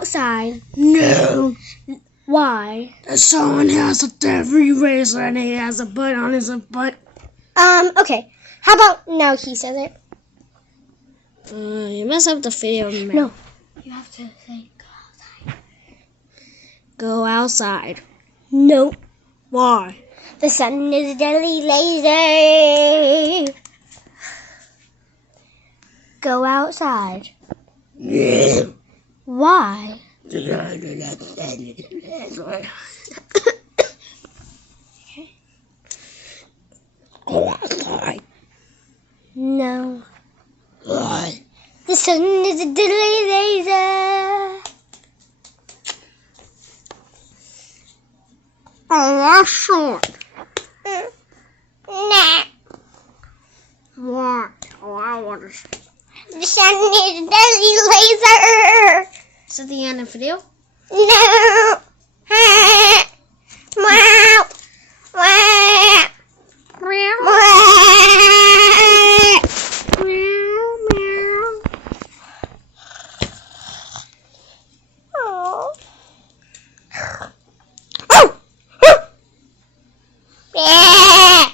outside. No. Why? The sun has a death eraser and he has a butt on his butt. Okay. How about now he says it? You mess up the video. Man. No. You have to say Go outside. no. Why? The sun is a deadly laser. Go outside. No. Why? Go outside. No. Why? The sun is a deadly laser. Oh, that's short. Nah. Why? Oh, I want to. The sun is a deadly laser. Is that the end of the video? No.